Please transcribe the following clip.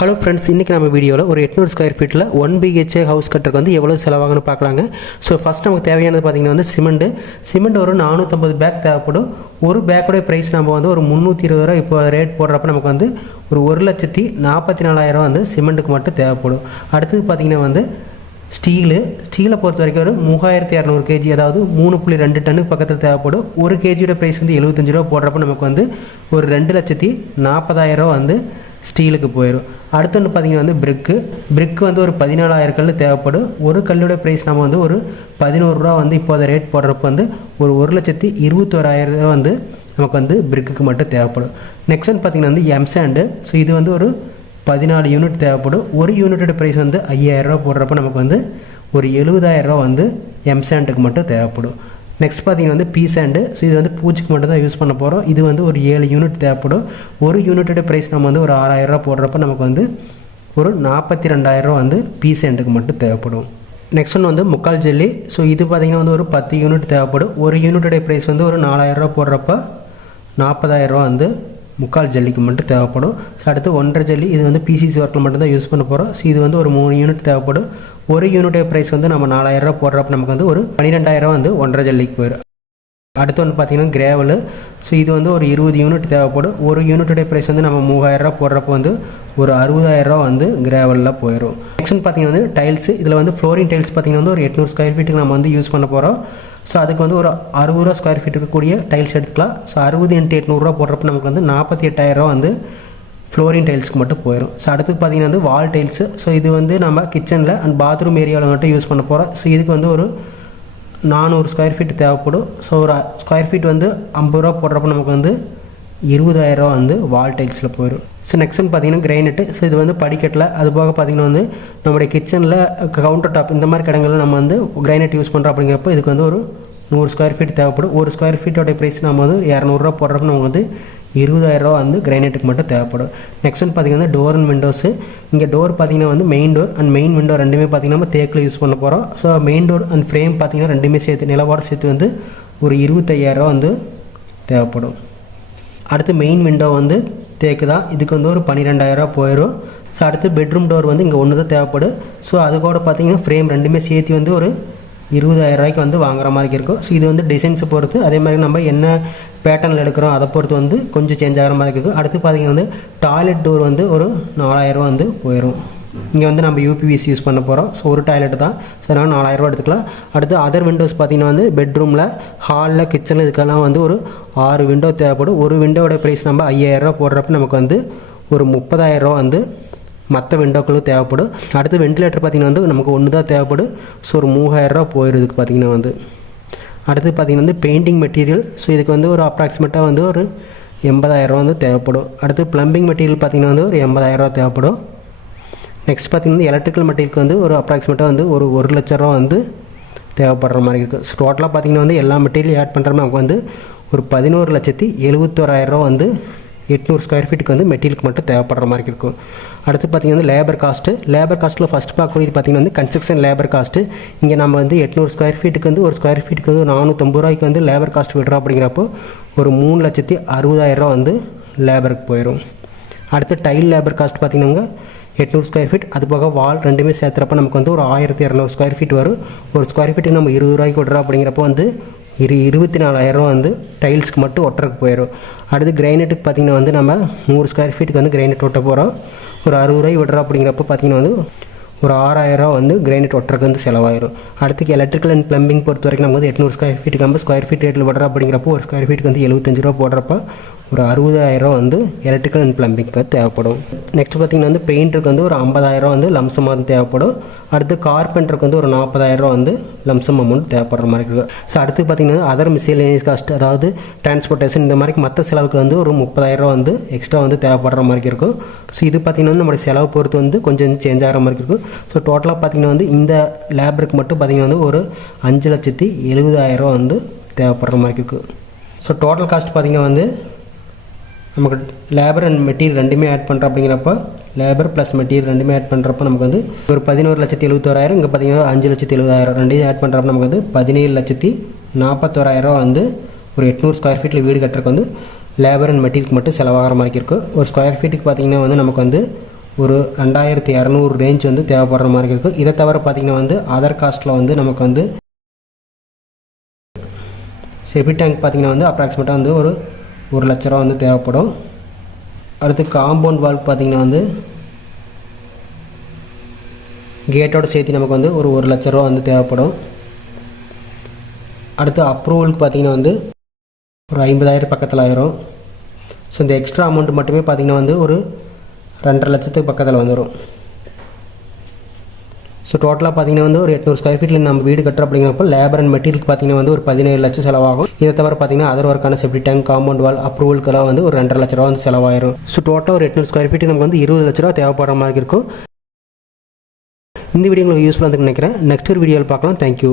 Hello friends இன்றைக்கி நம்ம வீடியோவில் ஒரு எட்நூறு ஸ்கொயர் ஃபீட்டில் ஒன் பிஹெச்ஏ ஹவுஸ் கட்டுறதுக்கு வந்து எவ்வளோ செலவாகுன்னு பார்க்கலாங்க. ஸோ ஃபஸ்ட் நமக்கு தேவையானது பார்த்திங்கன்னா வந்து சிமெண்ட். சிமெண்ட் ஒரு நானூற்றம்பது பேக் தேவைப்படும். ஒரு பேக்கோடைய ப்ரைஸ் நம்ம வந்து ஒரு முந்நூற்றி இருபது ரூபா இப்போ ரேட் போடுறப்ப நமக்கு வந்து ஒரு ஒரு லட்சத்தி நாற்பத்தி நாலாயிரம் வந்து சிமெண்ட்டுக்கு மட்டும் தேவைப்படும். அடுத்தது பார்த்திங்கன்னா வந்து ஸ்டீலு. ஸ்டீலை பொறுத்த வரைக்கும் ஒரு மூவாயிரத்தி இரநூறு கேஜி அதாவது மூணு புள்ளி ரெண்டு டன்னுக்கு பக்கத்தில் தேவைப்படும். ஒரு கேஜியோட ப்ரைஸ் வந்து எழுபத்தஞ்சு ரூபா போடுறப்ப நமக்கு வந்து ஒரு ரெண்டு லட்சத்தி நாற்பதாயிரம் வந்து ஸ்டீலுக்கு போயிடும் அடுத்து வந்து பார்த்திங்கன்னா வந்து பிரிக்கு பிரிக்கு வந்து ஒரு பதினாலாயிரம் கல் தேவைப்படும். ஒரு கல்லோட ப்ரைஸ் நம்ம வந்து ஒரு பதினோருபா வந்து இப்போ அதை ரேட் போடுறப்ப வந்து ஒரு ஒரு லட்சத்தி இருபத்தோராயிரம் ரூபா வந்து நமக்கு வந்து பிரிக்குக்கு மட்டும் தேவைப்படும். நெக்ஸ்ட் வந்து பார்த்திங்கன்னா வந்து எம்சாண்டு ஸோ இது வந்து ஒரு பதினாலு யூனிட் தேவைப்படும். ஒரு யூனிட்டோட ப்ரைஸ் வந்து ஐயாயிரரூவா போடுறப்ப நமக்கு வந்து ஒரு எழுபதாயிரரூவா வந்து எம்சாண்டுக்கு மட்டும் தேவைப்படும். நெக்ஸ்ட் பார்த்தீங்கன்னா வந்து பீஸ் அண்டு ஸோ இது வந்து பூச்சிக்கு மட்டும் தான் யூஸ் பண்ண போகிறோம் இது வந்து ஒரு ஏழு யூனிட் தேவைப்படும். ஒரு யூனிட்டோட ப்ரைஸ் நம்ம வந்து ஒரு ஆறாயிரரூவா போடுறப்ப நமக்கு வந்து ஒரு நாற்பத்தி ரெண்டாயிரரூவா வந்து பீஸ் அண்டுக்கு மட்டும் தேவைப்படும். நெக்ஸ்ட் ஒன்று வந்து முக்கால் ஜெல்லி. ஸோ இது பார்த்தீங்கன்னா வந்து ஒரு பத்து யூனிட் தேவைப்படும். ஒரு யூனிட்டோடைய ப்ரைஸ் வந்து ஒரு நாலாயிரரூவா போடுறப்ப நாற்பதாயிரரூவா வந்து முக்கால் ஜல்லிக்கு மட்டும் தேவைப்படும். ஸோ அடுத்து ஒன்றரை ஜல்லி இது வந்து பிசிசி ஒர்க்கில் மட்டும்தான் யூஸ் பண்ண போகிறோம் ஸோ இது வந்து ஒரு மூணு யூனிட் தேவைப்படும். ஒரு யூனிட்டோட ப்ரைஸ் வந்து நம்ம நாலாயிரரூவா போடுறப்ப நமக்கு வந்து ஒரு பன்னிரெண்டாயிரம் வந்து ஒன்றரை ஜல்லிக்கு போயிடும். அடுத்து வந்து பார்த்தீங்கன்னா கிரேவலு ஸோ இது வந்து ஒரு இருபது யூனிட் தேவைப்படும். ஒரு யூனிட்டோடைய ப்ரைஸ் வந்து நம்ம மூவாயிரரூவா போடுறப்போ வந்து ஒரு அறுபதாயிரரூவா வந்து கிரேவலில் போயிடும். நெக்ஸ்ட் பார்த்தீங்கன்னா வந்து டைல்ஸ் இதில் வந்து ஃப்ளோரிங் டைல்ஸ் பார்த்தீங்கன்னா வந்து ஒரு எட்நூறு ஸ்கொயர் ஃபீட்டுக்கு நம்ம வந்து யூஸ் பண்ண போகிறோம் ஸோ அதுக்கு வந்து ஒரு அறுபது ரூபா ஸ்கொயர் ஃபீட் இருக்கக்கூடிய டைல்ஸ் எடுத்துக்கலாம். ஸோ அறுபது இன்ட்டு எட்நூறுரூவா போடுறப்ப நமக்கு வந்து நாற்பத்தி எட்டாயிரரூவா வந்து ஃப்ளோரிங் டைல்ஸ்க்கு மட்டும் போயிடும் ஸோ அடுத்து பார்த்தீங்கன்னா வந்து வால் டைல்ஸு ஸோ இது வந்து நம்ம கிச்சனில் அண்ட் பாத்ரூம் ஏரியாவில் மட்டும் யூஸ் பண்ண போகிறோம் ஸோ இதுக்கு வந்து ஒரு நானூறு ஸ்கொயர் ஃபீட் தேவைப்படும். ஸோ ஒரு ஸ்கொயர் ஃபீட் வந்து ஐம்பது ரூபா போடுறப்ப நமக்கு வந்து இருபதாயிரரூவா வந்து வால் டைல்ஸில் போயிடும் ஸோ நெக்ஸ்ட் வந்து பார்த்திங்கன்னா கிரைனட்டு ஸோ இது வந்து படிக்கட்டில் அது போக பார்த்தீங்கன்னா வந்து நம்முடைய கிச்சனில் கவுண்டர் டாப் இந்த மாதிரி கிடங்களில் நம்ம வந்து கிரைனட் யூஸ் பண்ணுறோம் அப்படிங்கிறப்ப இதுக்கு வந்து ஒரு நூறு ஸ்கொயர் ஃபீட் தேவைப்படும். ஒரு ஸ்கொயர் ஃபீட்டோடைய ப்ரைஸ் நம்ம வந்து இரநூறுவா போடுறப்ப நமக்கு வந்து இருபதாயிரரூவா வந்து கிரைனட்டுக்கு மட்டும் தேவைப்படும். நெக்ஸ்ட் வந்து பார்த்திங்கன்னா டோர் அண்ட் விண்டோஸு இங்கே டோர் பார்த்தீங்கன்னா வந்து main door and main window ரெண்டுமே பார்த்திங்கன்னா நம்ம தேக்கில் யூஸ் பண்ண போகிறோம் so main door and frame பார்த்தீங்கன்னா ரெண்டுமே சேர்த்து நிலவோட சேர்த்து வந்து ஒரு இருபத்தையாயிரரூவா வந்து தேவைப்படும். அடுத்து மெயின் விண்டோ வந்து தேக்கு தான் இதுக்கு வந்து ஒரு பன்னிரெண்டாயிரரூவா போயிடும் ஸோ அடுத்து பெட்ரூம் டோர் வந்து இங்கே ஒன்று தான் தேவைப்படும் ஸோ அது கூட பார்த்தீங்கன்னா ஃப்ரேம் ரெண்டுமே சேர்த்து வந்து ஒரு இருபதாயிரரூவாய்க்கு வந்து வாங்குற மாதிரி இருக்கும். ஸோ இது வந்து டிசைன்ஸை பொறுத்து. அதே மாதிரி நம்ம என்ன பேட்டர்னில் எடுக்கிறோம் அதை பொறுத்து வந்து கொஞ்சம் சேஞ்ச் ஆகிற மாதிரி இருக்கும் அடுத்து பார்த்தீங்கன்னா வந்து டாய்லெட் டோர் வந்து ஒரு நாலாயிரரூவா வந்து போயிடும் இங்கே வந்து நம்ம யூபிவிசி யூஸ் பண்ண போகிறோம் ஸோ ஒரு டாய்லெட் தான். ஸோ அதனால் நாலாயிரரூவா எடுத்துக்கலாம். அடுத்து அதர் விண்டோஸ் பார்த்தீங்கன்னா வந்து பெட்ரூமில் ஹாலில் கிச்சனில் இதுக்கெல்லாம் வந்து ஒரு ஆறு விண்டோ தேவைப்படும். ஒரு விண்டோவோட ப்ரைஸ் நம்ம ஐயாயிரரூவா போடுறப்ப நமக்கு வந்து ஒரு முப்பதாயிரரூவா வந்து மற்ற விண்டோக்களும் தேவைப்படும். அடுத்து வெண்டிலேட்டர் பார்த்திங்கன்னா வந்து நமக்கு ஒன்று தான் தேவைப்படும். ஸோ ஒரு மூவாயிரரூவா போயிடுதுக்கு பார்த்திங்கன்னா வந்து. அடுத்து பார்த்திங்கன்னா வந்து பெயிண்டிங் மெட்டீரியல் ஸோ இதுக்கு வந்து ஒரு அப்ராக்சிமேட்டாக வந்து ஒரு எண்பதாயிரரூவா வந்து தேவைப்படும். அடுத்து ப்ளம்பிங் மெட்டீரியல் பார்த்திங்கன்னா வந்து ஒரு எண்பதாயிரரூவா தேவைப்படும். நெக்ஸ்ட் பார்த்திங்கன்னா எலக்ட்ரிக்கல் மெட்டீரியலுக்கு வந்து ஒரு அப்ராக்சிமேட்டாக வந்து ஒரு ஒரு லட்ச ரூபா வந்து தேவைப்படுற மாதிரி இருக்குது ஸோ டோட்டலாக பார்த்திங்கன்னா வந்து எல்லா மெட்டீரியல் ஆட் பண்ணுற நமக்கு வந்து ஒரு பதினோரு லட்சத்தி எழுபத்தோராயிரரூவா வந்து எட்நூறு ஸ்கொயர் ஃபீட்டுக்கு வந்து மெட்டீரியலுக்கு மட்டும் தேவைப்படுற மாதிரி இருக்கும் அடுத்து பார்த்திங்கன்னா லேபர் காஸ்ட்டு லேபர் காஸ்ட்டில் ஃபஸ்ட் பார்க்கக்கூடியது பார்த்திங்கன்னா வந்து கன்ஸ்ட்ரக்ஷன் லேபர் காஸ்ட்டு இங்கே நம்ம வந்து எட்நூறு ஸ்கொயர் ஃபீட்டுக்கு வந்து ஒரு ஸ்கொயர் ஃபீட்டுக்கு வந்து நானூற்றம்பது ரூபாய்க்கு வந்து லேபர் காஸ்ட் விடுறோம் அப்படிங்கிறப்போ ஒரு மூணு லட்சத்தி அறுபதாயிரரூவா வந்து லேபருக்கு போயிடும் அடுத்து டைல் லேபர் காஸ்ட் பார்த்திங்கன்னா எட்நூறு ஸ்கொயர் ஃபீட் அது போக வால் ரெண்டுமே சேர்த்துறப்ப நமக்கு வந்து ஒரு ஆயிரத்தி இரநூறு ஸ்கொயர் ஃபீட் வரும். ஒரு ஸ்கொயர் ஃபீட்டுக்கு நம்ம இருபது ரூபாய்க்கு விடுறோம் அப்படிங்கிறப்போ வந்து இரு இருபத்தி நாலாயிரம் வந்து டைல்ஸ்க்கு மட்டும் ஒட்டுறதுக்கு போயிடும். அடுத்து கிரைனட்டுக்கு பார்த்திங்கன்னா வந்து நம்ம நூறு ஸ்கொயர் ஃபீட்டுக்கு வந்து கிரைனட் ஒட்ட போகிறோம் ஒரு அறுபது ரூபாய் விடுறோம் அப்படிங்கிறப்ப பார்த்திங்கன்னா வந்து ஒரு ஆறாயிரம் வந்து கிரைனட் ஒட்டுறதுக்கு வந்து செலவாயிரும். அடுத்துக்கு எலக்ட்ரிக்கல் அண்ட் பிளம்பிங் பொறுத்த வரைக்கும் நம்ம வந்து எட்நூறு ஸ்கொயர் ஃபீட்டுக்கு நம்ம ஸ்கொயர் ஃபீட் ரேட்டில் விடுறோம் அப்படிங்கிறப்போ ஒரு ஸ்கொயர் ஃபீட்டுக்கு வந்து எழுபத்தஞ்சு ரூபா போடுறப்ப ஒரு அறுபதாயிரம் வந்து எலக்ட்ரிக்கல் அண்ட் பிளம்பிங்க்கு தேவைப்படும். நெக்ஸ்ட் பார்த்திங்கன்னா வந்து பெயிண்டருக்கு வந்து ஒரு ஐம்பதாயிரம் வந்து லம்சம் வந்து தேவைப்படும். அடுத்து கார்பெண்டருக்கு வந்து ஒரு நாற்பதாயிரம் வந்து லம்சம் அமௌண்ட் தேவைப்படுற மாதிரி இருக்குது ஸோ அடுத்து பார்த்திங்கன்னா அதர் மிஸ்லேனியஸ் காஸ்ட் அதாவது டிரான்ஸ்போர்ட்டேஷன் இந்த மாதிரி மற்ற செலவுக்கு வந்து ஒரு முப்பதாயிரம் வந்து எக்ஸ்ட்ரா வந்து தேவைப்படுற மாதிரி இருக்கும் ஸோ இது பார்த்திங்கன்னா வந்து நம்மளுடைய செலவு பொறுத்து வந்து கொஞ்சம் சேஞ்ச் ஆகிற மாதிரி இருக்கும் ஸோ டோட்டலாக பார்த்திங்கன்னா வந்து இந்த லேபருக்கு மட்டும் பார்த்திங்கன்னா வந்து ஒரு அஞ்சு லட்சத்தி எழுபதாயிரம் வந்து தேவைப்படுற மாதிரி இருக்குது ஸோ டோட்டல் காஸ்ட் பார்த்திங்கன்னா வந்து நமக்கு லேபர் அண்ட் மெட்டீரியல் ரெண்டுமே ஆட் பண்ணுறோம் அப்படிங்கிறப்ப லேபர் ப்ளஸ் மெட்டீரியல் ரெண்டுமே ஆட் பண்ணுறப்ப நமக்கு வந்து ஒரு பதினோரு லட்சத்தி எழுபத்தோராயிரம் இங்கே பார்த்தீங்கன்னா அஞ்சு லட்சத்தி எழுபதாயிரம் ரெண்டையும் ஆட் பண்ணுறப்ப நமக்கு வந்து பதினேழு லட்சத்தி நாற்பத்தோராயிரம் வந்து ஒரு எட்நூறு ஸ்கொயர் ஃபீட்டில் வீடு கட்டுறதுக்கு வந்து லேபர் அண்ட் மெட்டீரியலுக்கு மட்டும் செலவாகிற மாதிரி இருக்கும் ஒரு ஸ்கொயர் ஃபீட்டுக்கு பார்த்தீங்கன்னா வந்து நமக்கு வந்து ஒரு ரெண்டாயிரத்தி இரநூறு ரேஞ்ச் வந்து தேவைப்படுற மாதிரி இருக்கும் இதை தவிர பார்த்தீங்கன்னா வந்து அதர் காஸ்ட்டில் வந்து நமக்கு வந்து செபி டேங்க் பார்த்தீங்கன்னா வந்து அப்ராக்சிமேட்டாக வந்து ஒரு ஒரு லட்ச ரூபா வந்து தேவைப்படும். அடுத்து காம்பவுண்ட் வால் பார்த்தீங்கன்னா வந்து கேட்டோட சேர்த்து நமக்கு வந்து ஒரு ஒரு லட்ச ரூபா வந்து தேவைப்படும். அடுத்து அப்ரூவலுக்கு பார்த்தீங்கன்னா வந்து ஒரு ஐம்பதாயிரம் பக்கத்தில் ஆயிரும். ஸோ இந்த எக்ஸ்ட்ரா அமௌண்ட் மட்டுமே பார்த்தீங்கன்னா வந்து ஒரு ரெண்டரை லட்சத்துக்கு பக்கத்தில் வந்துடும் ஸோ டோட்டலாக பார்த்தீங்கன்னா வந்து ஒரு எட்நூறு ஸ்கொயர் ஃபீட்டில் நம்ம வீடு கட்டுறோம் அப்படிங்கிறப்போ லேபர் அண்ட் மெட்டீரியல் பார்த்தீங்கன்னா வந்து ஒரு பதினேழு லட்சம் செலவாகும். இதை தவிர பார்த்தீங்கன்னா அதர் ஒர்க்கான செப்டி டேங்க் காம்பவுண்ட் வால் அப்ரூவல்க்கெல்லாம் வந்து ஒரு ரெண்டரை லட்ச ரூபா வந்து செலவாயிரும். ஸோ டோட்டலாக ஒரு எட்நூறு ஸ்கொயர் ஃபீட் நமக்கு வந்து இருபது லட்ச ரூபா தேவைப்படுற மாதிரி இருக்கும். இந்த வீடியோ உங்களுக்கு யூஸ்ஃபுல்லாக நினைக்கிறேன். நெக்ஸ்ட் ஒரு வீடியோவில் பார்க்கலாம். தேங்க்யூ